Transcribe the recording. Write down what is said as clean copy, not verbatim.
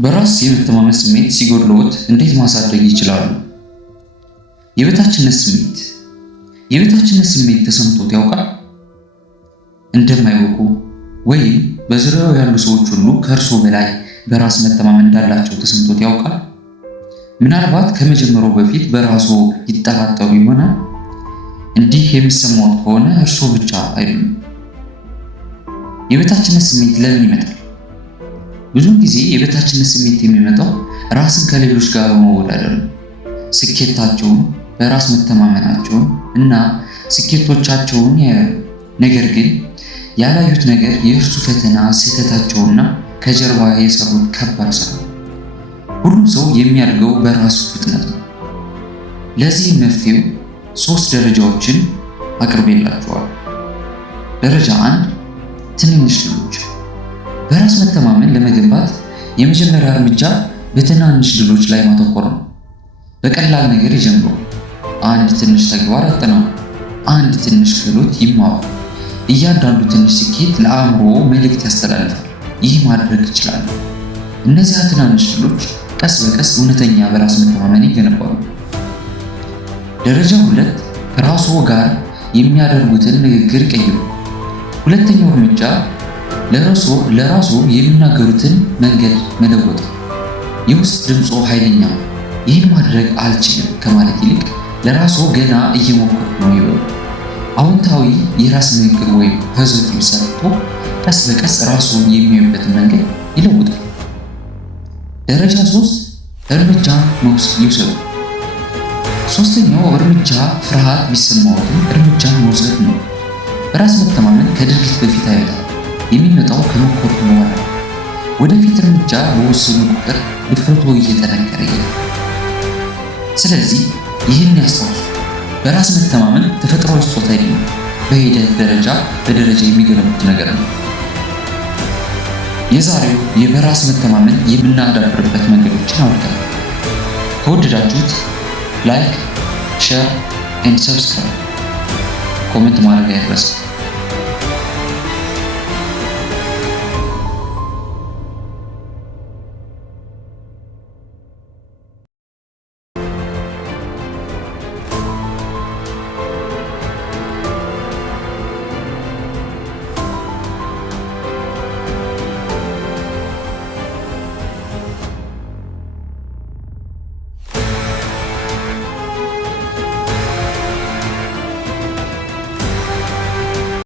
በራስ የመተማመን ስሜት ሲጎድሎት እንዴት ማሳደግ ይችላሉ? የበታችነት ስሜት ተሰምቶት ያውቃል? እንደማይወቁ ወይም በዙሪያው ያሉ ሰዎች ሁሉ ከእርሱ በላይ በራስ መተማመን እንዳላቸው ተሰምቶት ያውቃል? ምናልባት ከመጀመሪያው በፊት በራሱ ይጠራጠሩ ይሆናል። እንዲህ የሚሰማዎት ከሆነ እርሱ ብቻ አይደሉም። የበታችነት ስሜት ለምን ይመጣል? ብዙ ጊዜ የበታችነት ስሜት የሚመጣው ራስን ከሌሎች ጋር በመወዳደር ነው። ስኬታቸውን፣ በራስ መተማመናቸውን እና ስኬቶቻቸውን ያያሉ። ነገር ግን ያላዩት ነገር የእርሱ ፈተና፣ ስህተታቸውና ከጀርባ የሰሩት ከባድ ስራ። ሁሉም ሰው የሚያድገው በራሱ ፍጥነት ነው። ለዚህ መፍትሄው 3 ደረጃዎችን አቅርቤላችኋል። ደረጃ 1 ትንንሽ ድሎች። በራስ መተማመን ለመገንባት የመጀመሪያ እርምጃ በትናንሽ ድሎች ላይ ማተኮር ነው። በቀላል ነገር ይጀምሩ። አንድ ትንሽ ተግባር ያጠናሉ። አንድ ትንሽ ክህሎት ይማሩ። እያንዳንዱ ትንሽ ስኬት ለአእምሮ መልእክት ያስተላልፋል። ይህ ማድረግ ይችላሉ። እነዚያ ትናንሽ ድሎች ቀስ በቀስ እውነተኛ በራስ መተማመን ይገነባሉ። ደረጃ 2 ከራስዎ ጋር የሚያደርጉትን ንግግር ቀይሩ። ሁለተኛው እርምጃ ለራስዎ የሚናገሩትን መንገድ መለወጥ። የውስጥ ድምጾ ኃይለኛ ነው። ይህን ማድረግ አልችልም ከማለት ይልቅ ለራስዎ ገና እየሞከርኩ ነው ይበሉ። አዎንታዊ የራስ ንግግር ወይም ፖዚቲቭ ሰርቶ ቀስ በቀስ ራስዎን የሚያዩበትን መንገድ ይለውጣል። ደረጃ 3 እርምጃ ይውሰዱ። ሶስተኛው እርምጃ ፍርሃት ቢሰማዎትም እርምጃ መውሰድ ነው። በራስ መተማመን ከድርጊት በፊት አይመጣም። የሚመጣው ከሞከሩ በኋላ። ወደፊት እርምጃ በወሰኑ ቁጥር ድፍረቶ እየጠነከረ ይሄዳል። ስለዚህ ይህን ያስታውሱ። በራስ መተማመን ተፈጥሯዊ ስጦታ አይደለም፣ በሂደት ደረጃ በደረጃ የሚገነቡት ነገር ነው። የዛሬው የበራስ መተማመን የምናዳብርበት መንገዶችን አውርተናል። ከወደዳችሁት ላይክ፣ ሼር ኤንድ ሰብስክራይብ፣ ኮሜንት ማድረግ አይረሳ።